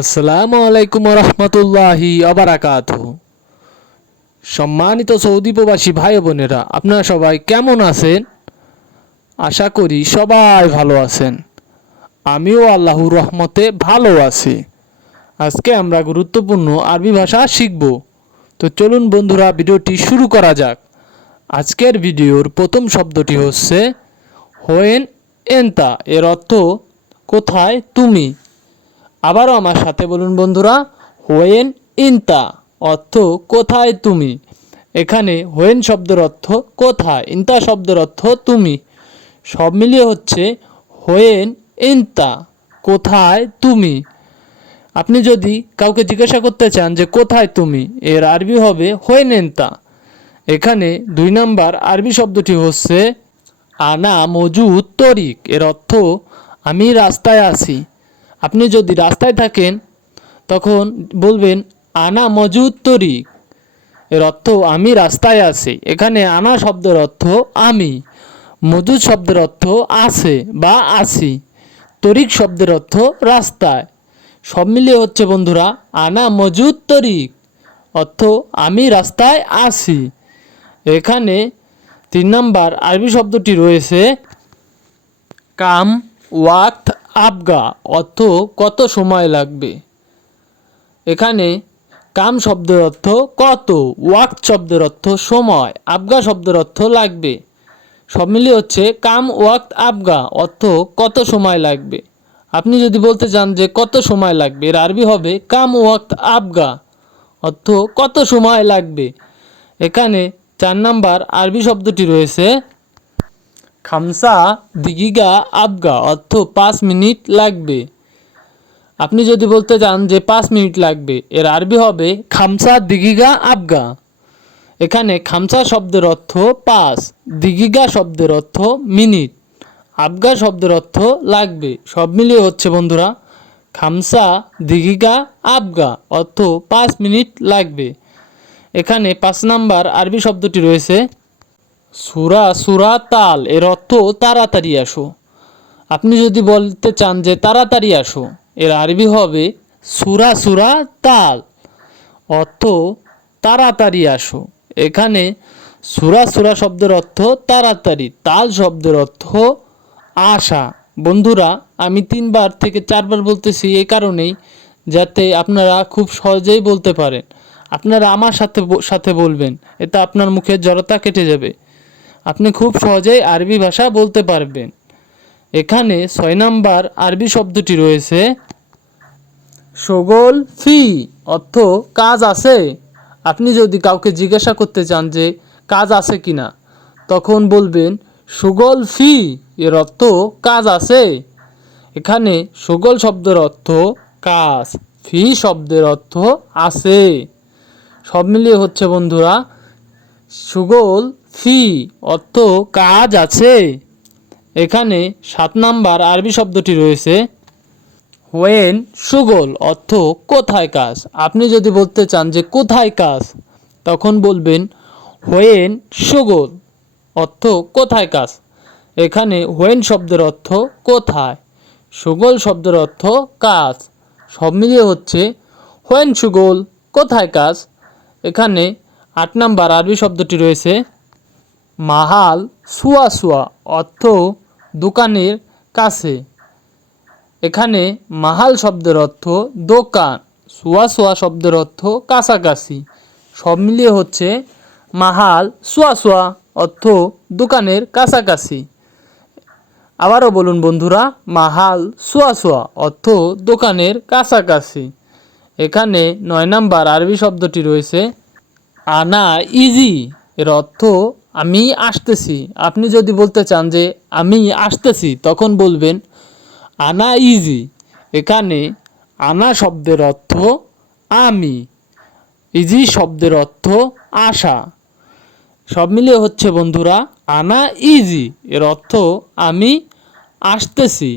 আসসালামু আলাইকুম রহমতুল্লাহি আবারাকাত সম্মানিত সৌদি প্রবাসী ভাই বোনেরা, আপনারা সবাই কেমন আছেন? আশা করি সবাই ভালো আছেন। আমিও আল্লাহর রহমতে ভালো আছি। আজকে আমরা গুরুত্বপূর্ণ আরবি ভাষা শিখব। তো চলুন বন্ধুরা, ভিডিওটি শুরু করা যাক। আজকের ভিডিওর প্রথম শব্দটি হচ্ছে, হোয়েন এন্তা? এর অর্থ, কোথায় তুমি? আবারও আমার সাথে বলুন বন্ধুরা, হোয়েন ইনতা, অর্থ কোথায় তুমি? এখানে হোয়েন শব্দের অর্থ কোথায়, ইনতা শব্দের অর্থ তুমি। সব মিলিয়ে হচ্ছে হোয়েন ইনতা, কোথায় তুমি? আপনি যদি কাউকে জিজ্ঞাসা করতে চান যে কোথায় তুমি, এর আরবি হবে হোয়েন ইনতা। এখানে দুই নাম্বার আরবি শব্দটি হচ্ছে, আনা মজুদ তরিক, এর অর্থ, আমি রাস্তায় আছি। আপনি যদি রাস্তায় থাকেন, তখন বলবেন, আনা মজুদ তরিক এর অর্থ, আমি রাস্তায় আছি। এখানে আনা শব্দের অর্থ, আমি। মজুদ শব্দের অর্থ, আছে বা আছি তরিক শব্দের অর্থ, রাস্তায়। সব মিলিয়ে হচ্ছে, বন্ধুরা, আনা মজুদ তরিক অর্থ, আমি রাস্তায় আছি। এখানে তিন নম্বর আরবি শব্দটি রয়েছে, কাম ওয়াক্ত আবগা, অর্থ কত সময় লাগবে? এখানে কাম শব্দের অর্থ কত ওয়াক্ত শব্দের অর্থ সময়, আবগা শব্দের অর্থ লাগবে। সব মিলিয়ে হচ্ছে কাম ওয়াক্ত আবগা, অর্থ কত সময় লাগবে? আপনি যদি বলতে চান যে কত সময় লাগবে, এর আরবি হবে কাম ওয়াক্ত আবগা, অর্থ কত সময় লাগবে? এখানে চার নাম্বার আরবি শব্দটি রয়েছে খামসা দিগিগা আবগা অর্থ পাঁচ মিনিট লাগবে। আপনি যদি বলতে চান যে পাঁচ মিনিট লাগবে, এর আরবি হবে খামসা দিগিগা আবগা। এখানে খামসা শব্দের অর্থ পাঁচ, দিগিগা শব্দের অর্থ মিনিট। আবগা শব্দের অর্থ লাগবে। সব মিলিয়ে হচ্ছে বন্ধুরা, খামসা দিগিগা আবগা অর্থ পাঁচ মিনিট লাগবে। এখানে পাঁচ নাম্বার আরবি শব্দটি রয়েছে সুরা সুরা তাল এর অর্থ তাড়াতাড়ি আসো। আপনি যদি বলতে চান যে তাড়াতাড়ি আসো, এর আরবি হবে সুরা সুরা তাল অর্থ তাড়াতাড়ি আসো। এখানে সুরা সুরা শব্দের অর্থ তাড়াতাড়ি, তাল শব্দের অর্থ আশা বন্ধুরা, আমি তিনবার থেকে চারবার বলতেছি এই কারণেই, যাতে আপনারা খুব সহজেই বলতে পারেন। আপনারা আমার সাথে সাথে বলবেন, এতে আপনার মুখের জড়তা কেটে যাবে। আপনি খুব সহজেই আরবি ভাষা বলতে পারবেন। এখানে ছয় নাম্বার আরবি শব্দটি রয়েছে সগোল ফি, অর্থ কাজ আছে। আপনি যদি কাউকে জিজ্ঞাসা করতে চান যে কাজ আছে কি না তখন বলবেন সুগল ফি, এর অর্থ কাজ আছে। এখানে সুগল শব্দের অর্থ কাজ, ফি শব্দের অর্থ আছে। সব মিলিয়ে হচ্ছে বন্ধুরা, সুগল ফি অর্থ কাজ আছে? এখানে সাত নাম্বার আরবি শব্দটি রয়েছে ওয়েন সুগল, অর্থ কোথায় কাজ? আপনি যদি বলতে চান যে কোথায় কাজ, তখন বলবেন হোয়েন সুগল, অর্থ কোথায় কাজ? এখানে হোয়েন শব্দের অর্থ কোথায়, সুগল শব্দের অর্থ কাজ। সব মিলিয়ে হচ্ছে হোয়েন সুগল, কোথায় কাজ? এখানে আট নাম্বার আরবি শব্দটি রয়েছে মাহাল সুয়া সুয়া অর্থ দোকানের কাছে। এখানে মাহাল শব্দের অর্থ দোকান, সুয়া সুয়া শব্দের অর্থ কাছাকাছি। সব মিলিয়ে হচ্ছে মাহাল সুয়া সুয়া অর্থ দোকানের কাছাকাছি। আবারও বলুন বন্ধুরা, মাহাল সুয়া সুয়া অর্থ দোকানের কাছাকাছি। এখানে নয় নাম্বার আরবি শব্দটি রয়েছে আনা ইজি, এর অর্থ আমি আসতেছি। আপনি যদি বলতে চান যে আমি আসতেছি, তখন বলবেন, আনা ইজি। এখানে আনা শব্দের অর্থ আমি, ইজি শব্দের অর্থ আশা। সব মিলিয়ে হচ্ছে বন্ধুরা, আনা ইজি। এর অর্থ আমি আসতেছি।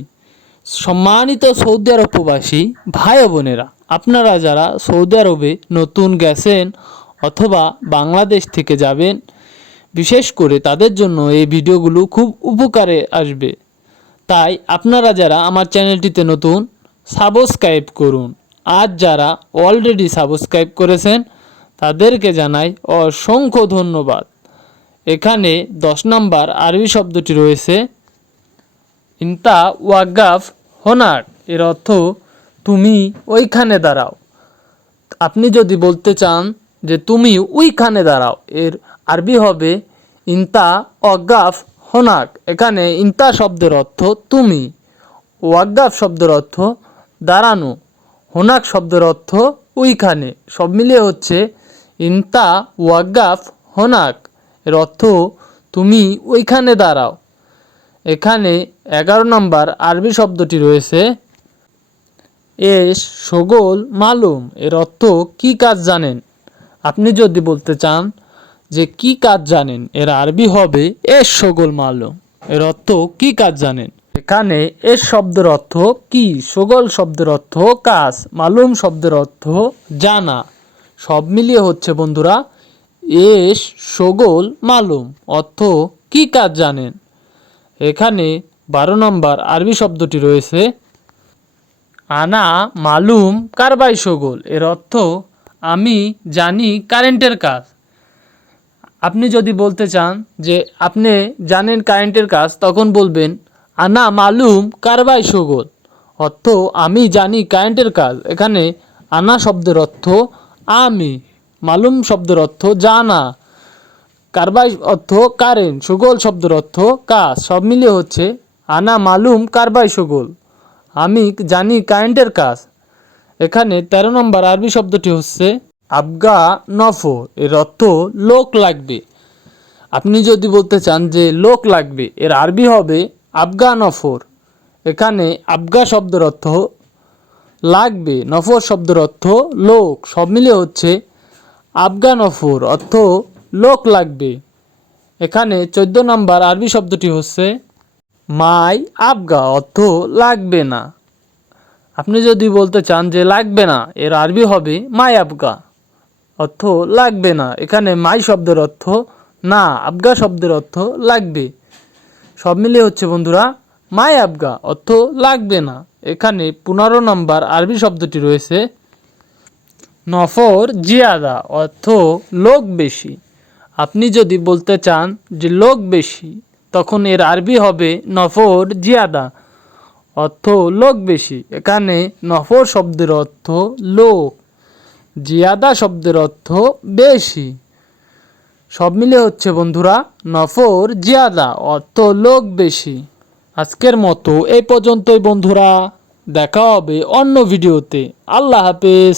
সম্মানিত সৌদি আরব ভাই বোনেরা, আপনারা যারা সৌদি আরবে নতুন গেছেন অথবা বাংলাদেশ থেকে যাবেন বিশেষ করে তাদের জন্য এই ভিডিওগুলো খুব উপকারে আসবে। তাই আপনারা যারা আমার চ্যানেলটিতে নতুন, সাবস্ক্রাইব করুন। আর যারা অলরেডি সাবস্ক্রাইব করেছেন, তাদেরকে জানাই অসংখ্য ধন্যবাদ। এখানে দশ নম্বর আরবি শব্দটি রয়েছে, ইন্তা ওয়াগাফ হোনার এর অর্থ, তুমি ওইখানে দাঁড়াও। আপনি যদি বলতে চান যে তুমি ওইখানে দাঁড়াও। এর আরবি হবে ইন্তা অগাফ হোনাক। এখানে ইন্তা শব্দের অর্থ তুমি। ওয়াগাফ শব্দের অর্থ দাঁড়ানো। হোনাক শব্দের অর্থ ওইখানে। সব মিলিয়ে হচ্ছে ইন্তা ওয়াগাফ হোনাক। এর অর্থ তুমি ওইখানে দাঁড়াও। এখানে এগারো নম্বর আরবি শব্দটি রয়েছে এস, সগোল, মালুম। এর অর্থ কি কাজ জানেন? আপনি যদি বলতে চান যে কি কাজ জানেন, এর আরবি হবে এস সগোল মালুম এর অর্থ কি কাজ জানেন? এখানে এস শব্দের অর্থ কি, সগোল শব্দের অর্থ কাজ, মালুম শব্দের অর্থ জানা। সব মিলিয়ে হচ্ছে বন্ধুরা এস সগোল মালুম, অর্থ কি কাজ জানেন? এখানে বারো নম্বর আরবি শব্দটি রয়েছে, আনা মালুম কারবাই সগোল। এর অর্থ আমি জানি কারেন্টের কাজ। আপনি যদি বলতে চান যে আপনি জানেন কারেন্টের কাজ, তখন বলবেন, আনা মালুম কারবাই সগোল অর্থ, আমি জানি কারেন্টের কাজ। এখানে আনা শব্দের অর্থ, আমি। মালুম শব্দের অর্থ, জানা। কারবাই অর্থ, কারেন্ট। সুগোল শব্দের অর্থ, কাজ। সব মিলিয়ে হচ্ছে, আনা মালুম কারবাই সুগোল। আমি জানি কারেন্টের কাজ। এখানে তেরো নম্বর আরবি শব্দটি হচ্ছে আবগা নফো এর অর্থ লোক লাগবে। আপনি যদি বলতে চান যে লোক লাগবে, এর আরবি হবে আবগা নফর এখানে আবগা শব্দের অর্থ লাগবে, নফর শব্দের অর্থ লোক। সব মিলিয়ে হচ্ছে আবগা নফর অর্থ লোক লাগবে। এখানে চোদ্দ নম্বর আরবি শব্দটি হচ্ছে মাই আবগা অর্থ লাগবে না। আপনি যদি বলতে চান যে লাগবে না, এর আরবি হবে মাই আবগা। অর্থ লাগবে না। এখানে মাই শব্দের অর্থ না, আবগা শব্দের অর্থ লাগবে। সব মিলিয়ে হচ্ছে বন্ধুরা, মাই আবগা, অর্থ লাগবে না। এখানে পনেরো নম্বর আরবি শব্দটি রয়েছে, নফর জিয়াদা, অর্থ লোক বেশি। আপনি যদি বলতে চান যে লোক বেশি, তখন এর আরবি হবে নফর জিয়াদা। অর্থ লোক বেশি। এখানে নফর শব্দের অর্থ লোক। জিয়াদা শব্দের অর্থ বেশি। সব মিলে হচ্ছে বন্ধুরা, নফর, জিয়াদা, অর্থ লোক বেশি। আজকের মতো এই পর্যন্তই বন্ধুরা। দেখা হবে অন্য ভিডিওতে। আল্লাহ হাফেজ।